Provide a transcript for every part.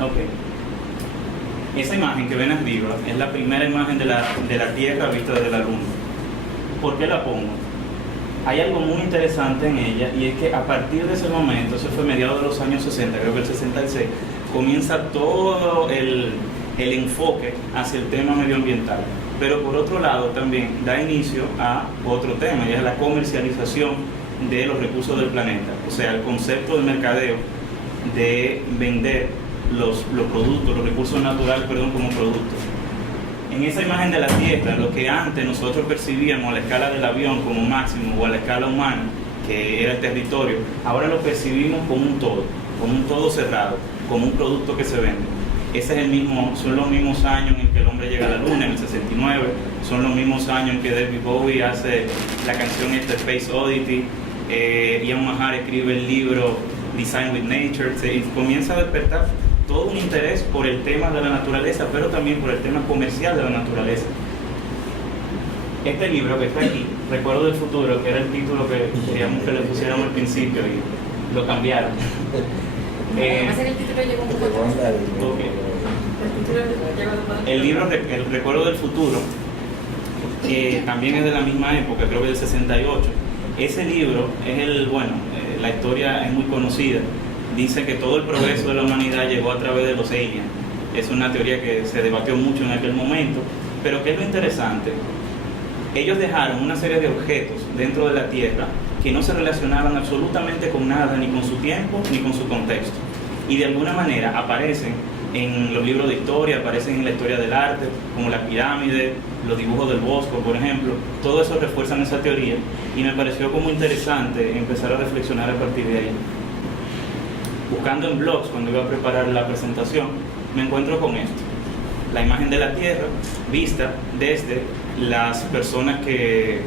Ok. Esa imagen que ven arriba es la primera imagen de la Tierra vista desde la Luna. ¿Por qué la pongo? Hay algo muy interesante en ella, y es que a partir de ese momento, eso fue mediados de los años 60, creo que el 66, comienza todo el enfoque hacia el tema medioambiental. Pero por otro lado también da inicio a otro tema, y es la comercialización de los recursos del planeta. O sea, el concepto de mercadeo, de vender los productos, los recursos naturales, como productos. En esa imagen de la Tierra, lo que antes nosotros percibíamos a la escala del avión como máximo, o a la escala humana, que era el territorio, ahora lo percibimos como un todo cerrado, como un producto que se vende. Son los mismos años en que el hombre llega a la Luna, en el 69, son los mismos años en que David Bowie hace la canción Space Oddity, Ian Mahar escribe el libro Design with Nature, y comienza a despertar todo un interés por el tema de la naturaleza, pero también por el tema comercial de la naturaleza. Este libro que está aquí, Recuerdo del Futuro, que era el título que queríamos que le pusiéramos al principio y lo cambiaron. El libro El Recuerdo del Futuro, que también es de la misma época, creo que del 68. Ese libro la historia es muy conocida. Dice que todo el progreso de la humanidad llegó a través de los aliens. Es una teoría que se debatió mucho en aquel momento, pero ¿qué es lo interesante? Ellos dejaron una serie de objetos dentro de la Tierra que no se relacionaban absolutamente con nada, ni con su tiempo, ni con su contexto. Y de alguna manera aparecen en los libros de historia, aparecen en la historia del arte, como la pirámide, los dibujos del Bosco, por ejemplo. Todo eso refuerzan esa teoría, y me pareció como interesante empezar a reflexionar a partir de ahí. Buscando en blogs, cuando iba a preparar la presentación, me encuentro con esto: la imagen de la Tierra vista desde las personas que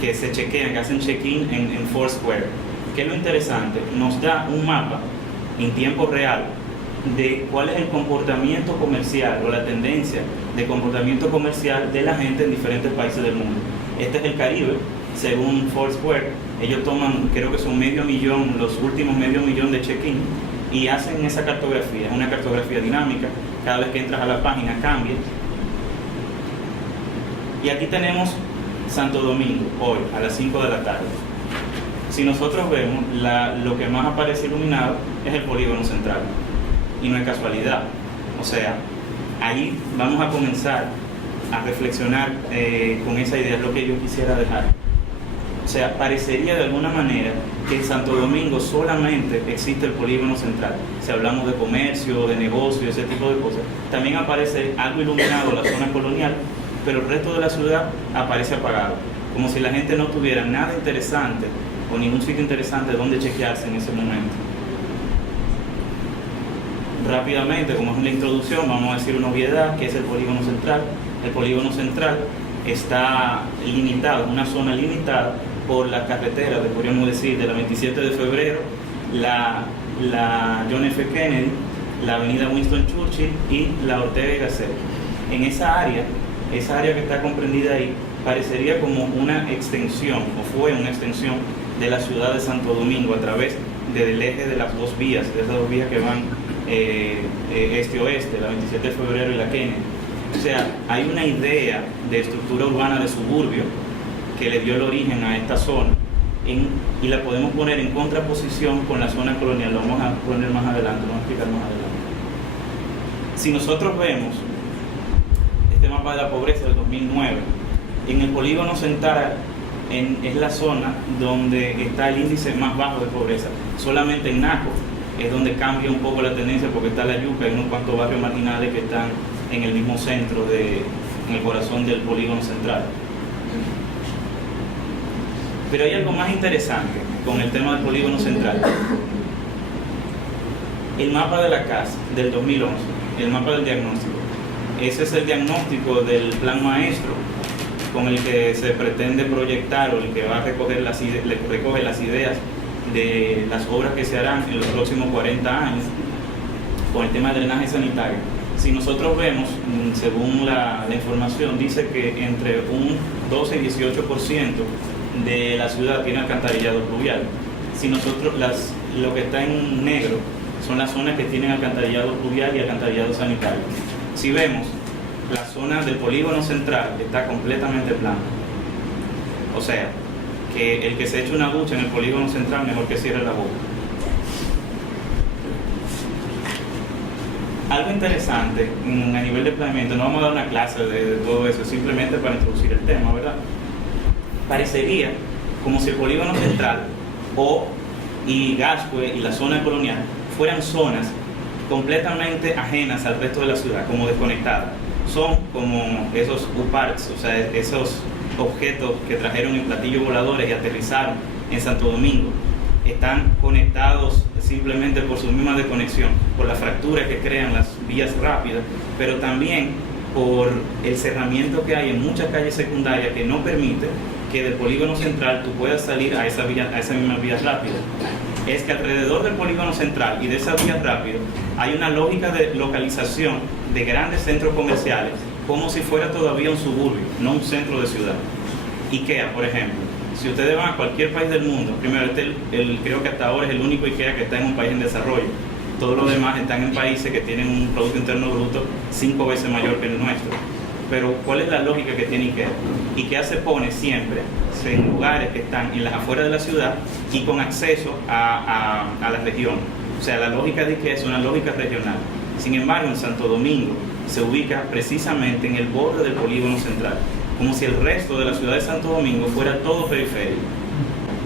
se chequean, que hacen check-in en Foursquare. ¿Qué es lo interesante? Nos da un mapa en tiempo real de cuál es el comportamiento comercial o la tendencia de comportamiento comercial de la gente en diferentes países del mundo. Este es el Caribe, según Foursquare. Ellos toman, creo que son los últimos medio millón de check-in, y hacen esa cartografía, una cartografía dinámica. Cada vez que entras a la página cambia. Y aquí tenemos Santo Domingo, hoy, a las 5 de la tarde. Si nosotros vemos, lo que más aparece iluminado es el polígono central. Y no es casualidad. O sea, ahí vamos a comenzar a reflexionar con esa idea, es lo que yo quisiera dejar. O sea, parecería de alguna manera que en Santo Domingo solamente existe el polígono central. Si hablamos de comercio, de negocio, ese tipo de cosas, también aparece algo iluminado la zona colonial, pero el resto de la ciudad aparece apagado, como si la gente no tuviera nada interesante o ningún sitio interesante donde chequearse en ese momento. Rápidamente, como es una introducción, vamos a decir una obviedad, que es el polígono central. El polígono central está limitado, una zona limitada por la carretera, podríamos decir, de la 27 de febrero, la John F. Kennedy, la avenida Winston Churchill y la Ortega y Gasset. En esa área que está comprendida ahí, parecería como una extensión, o fue una extensión de la ciudad de Santo Domingo a través del eje de las dos vías, de esas dos vías que van este-oeste, la 27 de febrero y la Kennedy. O sea, hay una idea de estructura urbana de suburbio que le dio el origen a esta zona, y la podemos poner en contraposición con la zona colonial. Lo vamos a poner más adelante, lo vamos a explicar más adelante. Si nosotros vemos este mapa de la pobreza del 2009, en el polígono central es la zona donde está el índice más bajo de pobreza. Solamente en Naco es donde cambia un poco la tendencia, porque está La Yuca y unos cuantos barrios marginales que están en el mismo centro, en el corazón del polígono central. Pero hay algo más interesante con el tema del polígono central. El mapa de la casa del 2011, el mapa del diagnóstico. Ese es el diagnóstico del plan maestro con el que se pretende proyectar, o el que va a recoge las ideas de las obras que se harán en los próximos 40 años con el tema de drenaje sanitario. Si nosotros vemos, según la información, dice que entre un 12 y 18% de la ciudad tiene alcantarillado pluvial. Si nosotros, lo que está en negro son las zonas que tienen alcantarillado pluvial y alcantarillado sanitario. Si vemos, la zona del polígono central está completamente plana. O sea, que el que se eche una ducha en el polígono central, mejor que cierre la boca. Algo interesante a nivel de planeamiento, no vamos a dar una clase de todo eso, simplemente para introducir el tema, ¿verdad? Parecería como si el polígono central y Gascue y la zona colonial fueran zonas completamente ajenas al resto de la ciudad, como desconectadas. Son como esos UPARCs, o sea, esos objetos que trajeron en platillos voladores y aterrizaron en Santo Domingo. Están conectados simplemente por su misma desconexión, por la fractura que crean las vías rápidas, pero también por el cerramiento que hay en muchas calles secundarias que no permite que del polígono central tú puedas salir a esa misma vía rápida. Es que alrededor del polígono central y de esa vía rápida hay una lógica de localización de grandes centros comerciales, como si fuera todavía un suburbio, no un centro de ciudad. IKEA, por ejemplo. Si ustedes van a cualquier país del mundo, primero, creo que hasta ahora es el único IKEA que está en un país en desarrollo. Todos los demás están en países que tienen un Producto Interno Bruto 5 veces mayor que el nuestro. Pero, ¿cuál es la lógica que tiene IKEA? IKEA se pone siempre en lugares que están en las afueras de la ciudad y con acceso a la región. O sea, la lógica de IKEA es una lógica regional. Sin embargo, en Santo Domingo se ubica precisamente en el borde del polígono central, como si el resto de la ciudad de Santo Domingo fuera todo periférico.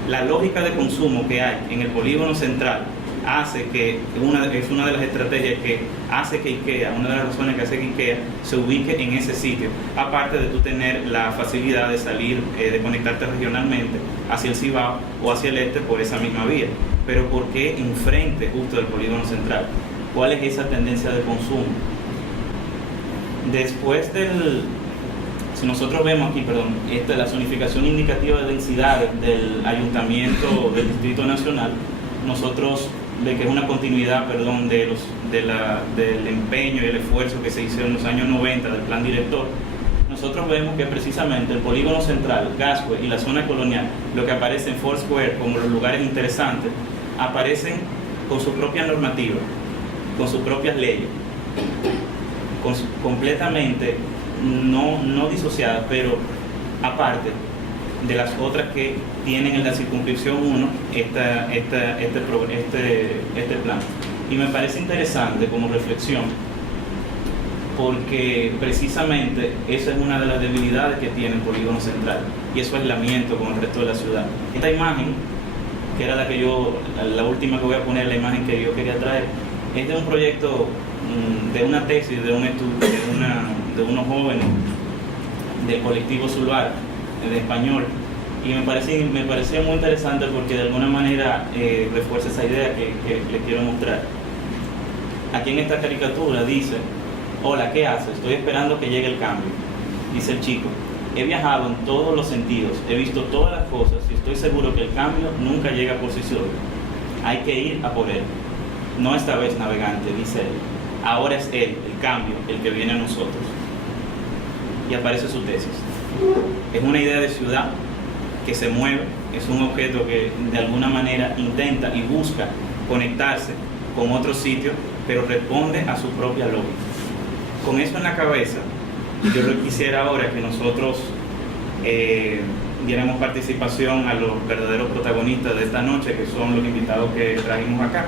La lógica de consumo que hay en el polígono central hace que es una de las estrategias que hace que IKEA, una de las razones que hace que IKEA se ubique en ese sitio, aparte de tú tener la facilidad de salir, de conectarte regionalmente hacia el Cibao o hacia el este por esa misma vía. Pero ¿por qué enfrente justo del polígono central? ¿Cuál es esa tendencia de consumo? Después si nosotros vemos aquí, la zonificación indicativa de densidades del Ayuntamiento del Distrito Nacional, nosotros ve que es una continuidad, del empeño y el esfuerzo que se hizo en los años 90 del plan director. Nosotros vemos que precisamente el polígono central, Gascue y la zona colonial, lo que aparece en Foursquare como los lugares interesantes, aparecen con su propia normativa, con sus propias leyes, completamente no disociadas, pero aparte de las otras que tienen en la circunscripción 1 este plan. Y me parece interesante como reflexión, porque precisamente esa es una de las debilidades que tiene el polígono central, y es su aislamiento con el resto de la ciudad. Esta imagen, que era la última que voy a poner, la imagen que yo quería traer, es de un proyecto, de una tesis de un estudio de unos jóvenes del colectivo Zuluar, de español, y me parecía muy interesante porque de alguna manera refuerza esa idea que les quiero mostrar. Aquí en esta caricatura dice: hola, ¿qué haces? Estoy esperando que llegue el cambio. Dice el chico: he viajado en todos los sentidos, he visto todas las cosas y estoy seguro que el cambio nunca llega por sí solo. Hay que ir a por él. No esta vez, navegante, dice él. Ahora es él, el cambio, el que viene a nosotros. Y aparece su tesis. Es una idea de ciudad que se mueve, es un objeto que de alguna manera intenta y busca conectarse con otros sitios, pero responde a su propia lógica. Con eso en la cabeza, yo quisiera ahora que nosotros diéramos participación a los verdaderos protagonistas de esta noche, que son los invitados que trajimos acá.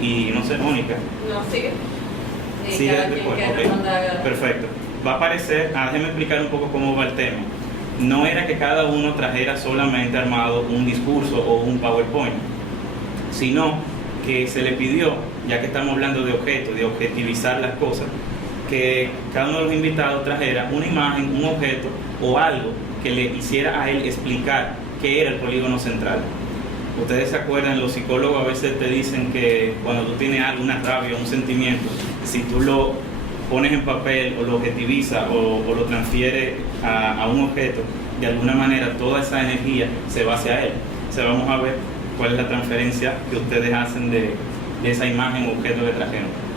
Y no sé, Mónica. No, sigue. Sí, después, okay. Perfecto. Va a aparecer, déjeme explicar un poco cómo va el tema. No era que cada uno trajera solamente armado un discurso o un PowerPoint, sino que se le pidió, ya que estamos hablando de objetos, de objetivizar las cosas, que cada uno de los invitados trajera una imagen, un objeto o algo que le hiciera a él explicar qué era el polígono central. Ustedes se acuerdan, los psicólogos a veces te dicen que cuando tú tienes algo, una rabia, un sentimiento, si tú lo pones en papel o lo objetivizas o lo transfieres a un objeto, de alguna manera toda esa energía se va hacia él. O sea, vamos a ver cuál es la transferencia que ustedes hacen de esa imagen o objeto que trajeron.